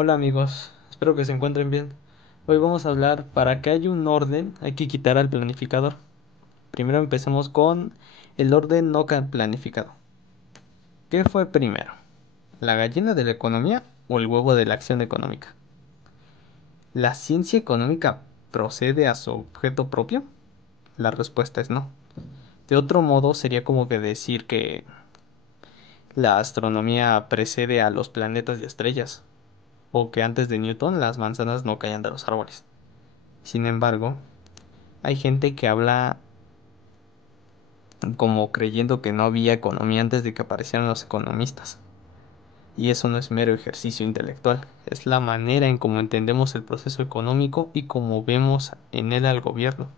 Hola amigos, espero que se encuentren bien. Hoy vamos a hablar, para que haya un orden, hay que quitar al planificador. Primero empecemos con el orden no planificado. ¿Qué fue primero? ¿La gallina de la economía o el huevo de la acción económica? ¿La ciencia económica procede a su objeto propio? La respuesta es no. De otro modo, sería como que decir que la astronomía precede a los planetas y estrellas, o que antes de Newton las manzanas no caían de los árboles. Sin embargo, hay gente que habla como creyendo que no había economía antes de que aparecieran los economistas. Y eso no es mero ejercicio intelectual, es la manera en cómo entendemos el proceso económico y cómo vemos en él al gobierno.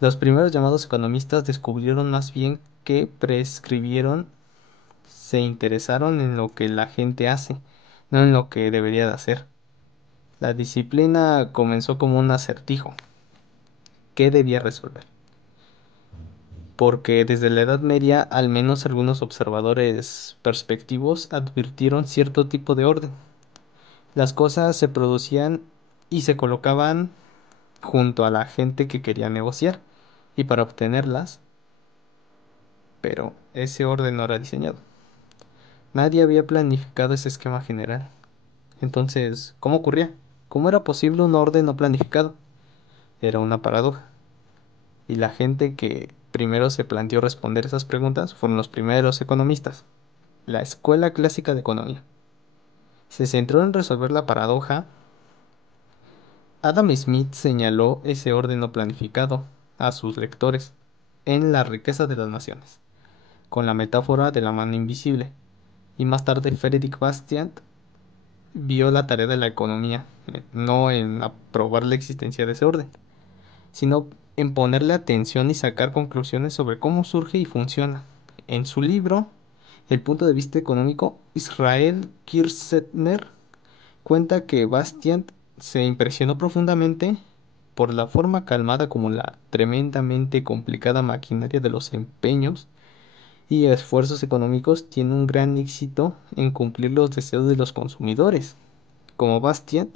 Los primeros llamados economistas descubrieron más bien que prescribieron, se interesaron en lo que la gente hace, no en lo que debería de hacer. La disciplina comenzó como un acertijo. ¿Qué debía resolver? Porque desde la Edad Media al menos algunos observadores perspectivos advirtieron cierto tipo de orden. Las cosas se producían y se colocaban junto a la gente que quería negociar y para obtenerlas, pero ese orden no era diseñado. Nadie había planificado ese esquema general. Entonces, ¿cómo ocurría? ¿Cómo era posible un orden no planificado? Era una paradoja. Y la gente que primero se planteó responder esas preguntas fueron los primeros economistas. La Escuela Clásica de Economía se centró en resolver la paradoja. Adam Smith señaló ese orden no planificado a sus lectores en La riqueza de las naciones, con la metáfora de la mano invisible, y más tarde Frederick Bastiat vio la tarea de la economía, no en aprobar la existencia de ese orden, sino en ponerle atención y sacar conclusiones sobre cómo surge y funciona. En su libro, El punto de vista económico, Israel Kirzner cuenta que Bastiat se impresionó profundamente por la forma calmada como la tremendamente complicada maquinaria de los empeños y esfuerzos económicos tiene un gran éxito en cumplir los deseos de los consumidores. Como Bastiat,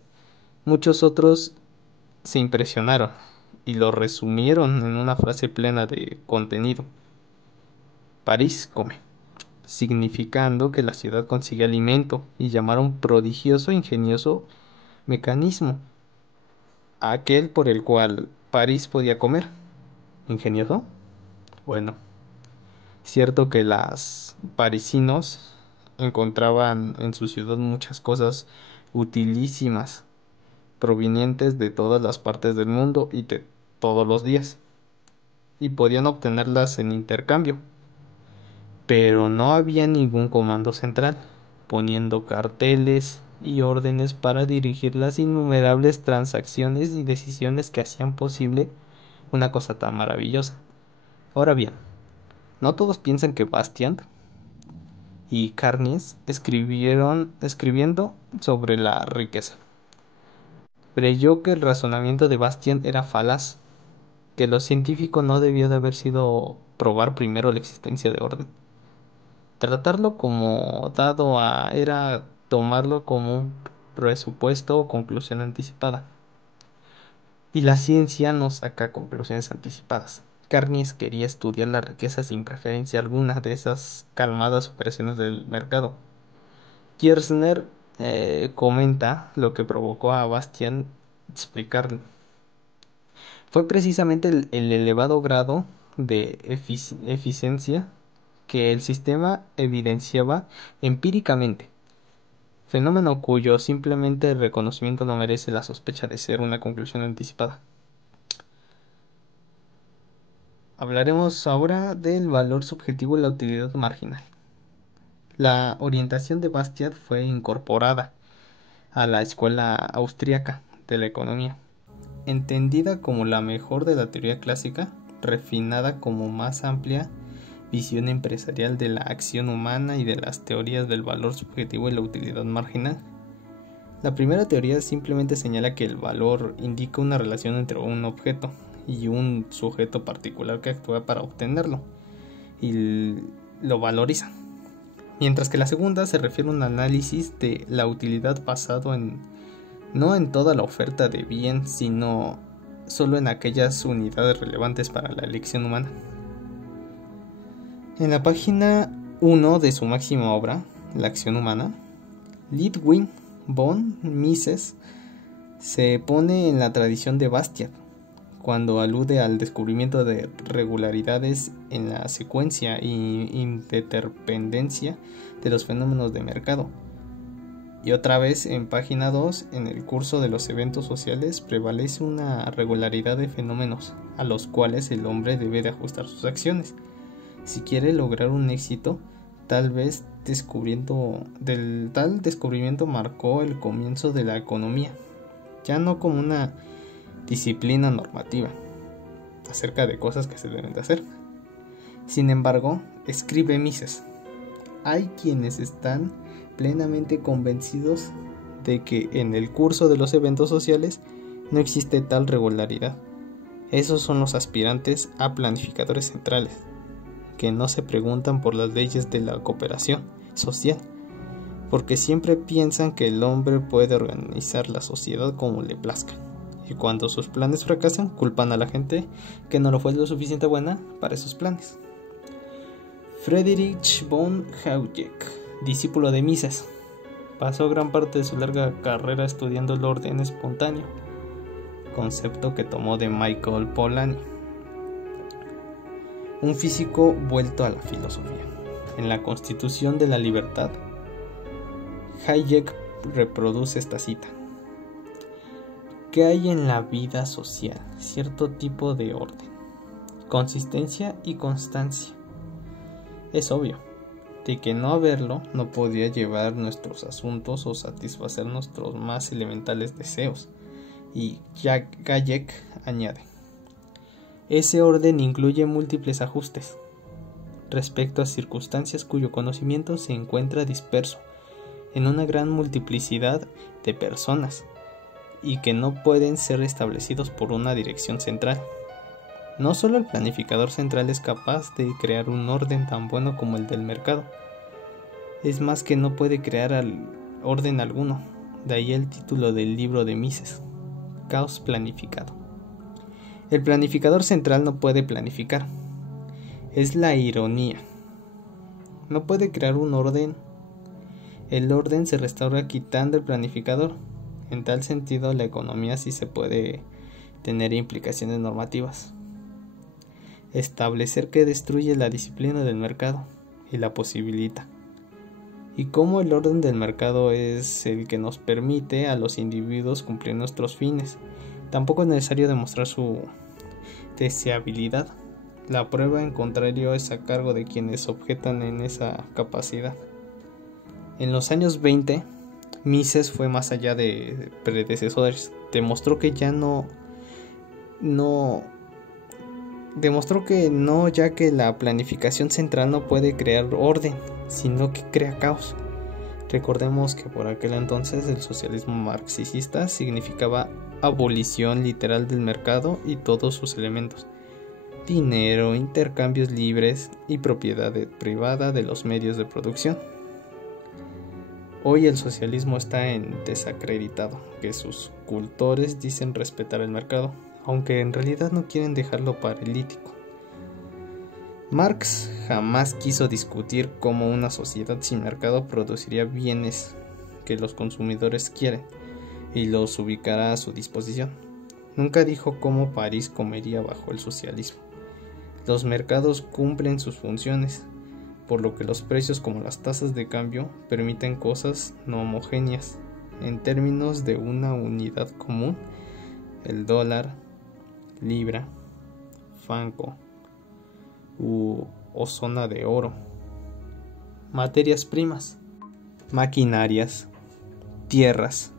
muchos otros se impresionaron y lo resumieron en una frase plena de contenido: París come, significando que la ciudad consigue alimento, y llamaron prodigioso e ingenioso mecanismo aquel por el cual París podía comer. ¿Ingenioso? Bueno, cierto que los parisinos encontraban en su ciudad muchas cosas utilísimas, provenientes de todas las partes del mundo y de todos los días, y podían obtenerlas en intercambio, pero no había ningún comando central, poniendo carteles y órdenes para dirigir las innumerables transacciones y decisiones que hacían posible una cosa tan maravillosa. Ahora bien, no todos piensan que Bastian y Carnies escribiendo sobre la riqueza. Creyó que el razonamiento de Bastian era falaz, que lo científico no debió de haber sido probar primero la existencia de orden. Tratarlo como dado a era tomarlo como un presupuesto o conclusión anticipada. Y la ciencia no saca conclusiones anticipadas. Carnies quería estudiar la riqueza sin preferencia alguna de esas calmadas operaciones del mercado. Kirchner comenta lo que provocó a Bastian explicarlo. Fue precisamente el elevado grado de eficiencia que el sistema evidenciaba empíricamente, fenómeno cuyo simplemente reconocimiento no merece la sospecha de ser una conclusión anticipada. Hablaremos ahora del valor subjetivo y la utilidad marginal. La orientación de Bastiat fue incorporada a la escuela austríaca de la economía, entendida como la mejor de la teoría clásica, refinada como más amplia visión empresarial de la acción humana y de las teorías del valor subjetivo y la utilidad marginal. La primera teoría simplemente señala que el valor indica una relación entre un objeto y un sujeto particular que actúa para obtenerlo y lo valoriza. mientras que la segunda se refiere a un análisis de la utilidad basado no en toda la oferta de bien, sino solo en aquellas unidades relevantes para la elección humana. En la página 1 de su máxima obra, La acción humana, Ludwig von Mises se pone en la tradición de Bastiat, cuando alude al descubrimiento de regularidades en la secuencia e interdependencia de los fenómenos de mercado. Y otra vez en página 2, en el curso de los eventos sociales, prevalece una regularidad de fenómenos a los cuales el hombre debe de ajustar sus acciones. Si quiere lograr un éxito, tal descubrimiento marcó el comienzo de la economía, ya no como una disciplina normativa acerca de cosas que se deben de hacer. Sin embargo, escribe Mises, hay quienes están plenamente convencidos de que en el curso de los eventos sociales no existe tal regularidad. Esos son los aspirantes a planificadores centrales, que no se preguntan por las leyes de la cooperación social, porque siempre piensan que el hombre puede organizar la sociedad como le plazca, y cuando sus planes fracasan, culpan a la gente que no lo fue lo suficiente buena para esos planes. Friedrich von Hayek, discípulo de Mises, pasó gran parte de su larga carrera estudiando el orden espontáneo, concepto que tomó de Michael Polanyi, un físico vuelto a la filosofía. En la Constitución de la Libertad, Hayek reproduce esta cita: ¿qué hay en la vida social? Cierto tipo de orden, consistencia y constancia. Es obvio de que no haberlo no podría llevar nuestros asuntos o satisfacer nuestros más elementales deseos. Y Hayek añade: ese orden incluye múltiples ajustes respecto a circunstancias cuyo conocimiento se encuentra disperso en una gran multiplicidad de personas y que no pueden ser establecidos por una dirección central. No solo el planificador central es capaz de crear un orden tan bueno como el del mercado, es más que no puede crear orden alguno. De ahí el título del libro de Mises, Caos planificado. El planificador central no puede planificar. Es la ironía. No puede crear un orden. El orden se restaura quitando el planificador. En tal sentido, la economía sí se puede tener implicaciones normativas. Establecer que destruye la disciplina del mercado y la posibilita. Y cómo el orden del mercado es el que nos permite a los individuos cumplir nuestros fines. Tampoco es necesario demostrar su deseabilidad. La prueba en contrario es a cargo de quienes objetan en esa capacidad. En los años 20, Mises fue más allá de predecesores. Demostró que ya que la planificación central no puede crear orden, sino que crea caos. Recordemos que por aquel entonces el socialismo marxista significaba abolición literal del mercado y todos sus elementos: dinero, intercambios libres y propiedad privada de los medios de producción. Hoy el socialismo está desacreditado, que sus cultores dicen respetar el mercado, aunque en realidad no quieren dejarlo paralítico. Marx jamás quiso discutir cómo una sociedad sin mercado produciría bienes que los consumidores quieren y los ubicará a su disposición. Nunca dijo cómo París comería bajo el socialismo. Los mercados cumplen sus funciones, por lo que los precios como las tasas de cambio permiten cosas no homogéneas en términos de una unidad común: el dólar, libra, franco o zona de oro. Materias primas, maquinarias, tierras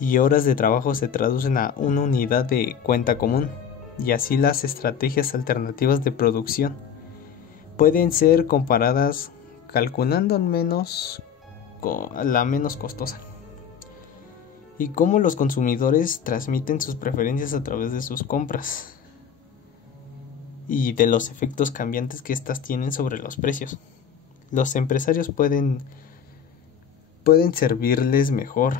y horas de trabajo se traducen a una unidad de cuenta común, y así las estrategias alternativas de producción pueden ser comparadas calculando la menos costosa. Y cómo los consumidores transmiten sus preferencias a través de sus compras y de los efectos cambiantes que éstas tienen sobre los precios. Los empresarios pueden servirles mejor,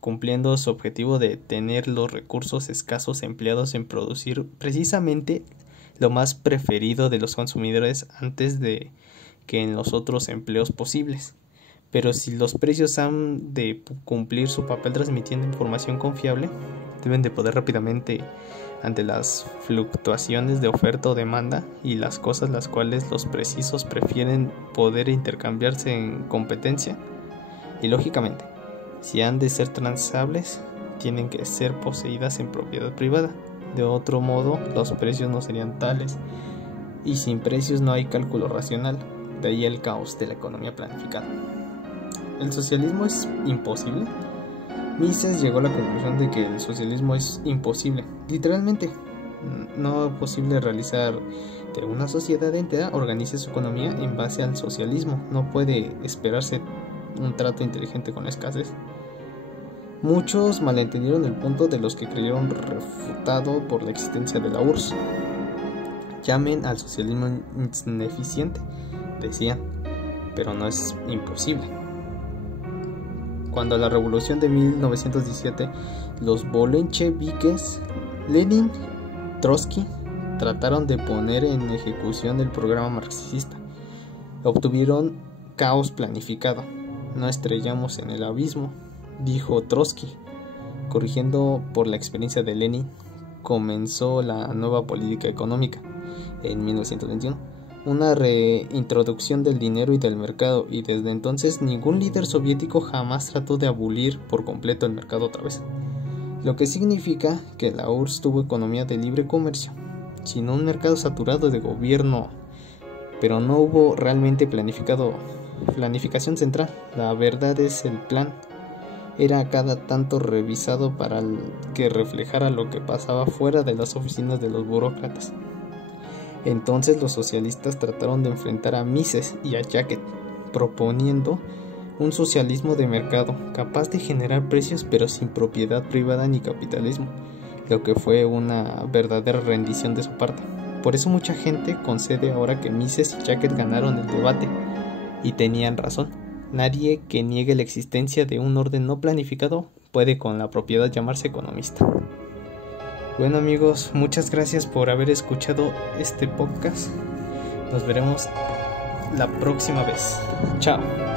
cumpliendo su objetivo de tener los recursos escasos empleados en producir precisamente lo más preferido de los consumidores antes de que en los otros empleos posibles. Pero si los precios han de cumplir su papel transmitiendo información confiable, deben de poder rápidamente ante las fluctuaciones de oferta o demanda y las cosas las cuales los precisos prefieren poder intercambiarse en competencia. Y lógicamente, si han de ser transables, tienen que ser poseídas en propiedad privada. De otro modo, los precios no serían tales, y sin precios no hay cálculo racional. De ahí el caos de la economía planificada. ¿El socialismo es imposible? Mises llegó a la conclusión de que el socialismo es imposible. Literalmente, no es posible realizar que una sociedad entera organice su economía en base al socialismo. No puede esperarse un trato inteligente con la escasez. Muchos malentendieron el punto de los que creyeron refutado por la existencia de la URSS. Llamen al socialismo ineficiente, decían, pero no es imposible. Cuando la revolución de 1917, los bolcheviques, Lenin, Trotsky, trataron de poner en ejecución el programa marxista, obtuvieron caos planificado. No estrellamos en el abismo, dijo Trotsky. Corrigiendo por la experiencia de Lenin, comenzó la nueva política económica en 1921. Una reintroducción del dinero y del mercado, y desde entonces ningún líder soviético jamás trató de abolir por completo el mercado otra vez, lo que significa que la URSS tuvo economía de libre comercio, sino un mercado saturado de gobierno, pero no hubo realmente planificación central. La verdad es el plan era cada tanto revisado para que reflejara lo que pasaba fuera de las oficinas de los burócratas. Entonces los socialistas trataron de enfrentar a Mises y a Jacquet, proponiendo un socialismo de mercado capaz de generar precios pero sin propiedad privada ni capitalismo, lo que fue una verdadera rendición de su parte. Por eso mucha gente concede ahora que Mises y Jacquet ganaron el debate, y tenían razón. Nadie que niegue la existencia de un orden no planificado puede con la propiedad llamarse economista. Bueno amigos, muchas gracias por haber escuchado este podcast. Nos veremos la próxima vez. Chao.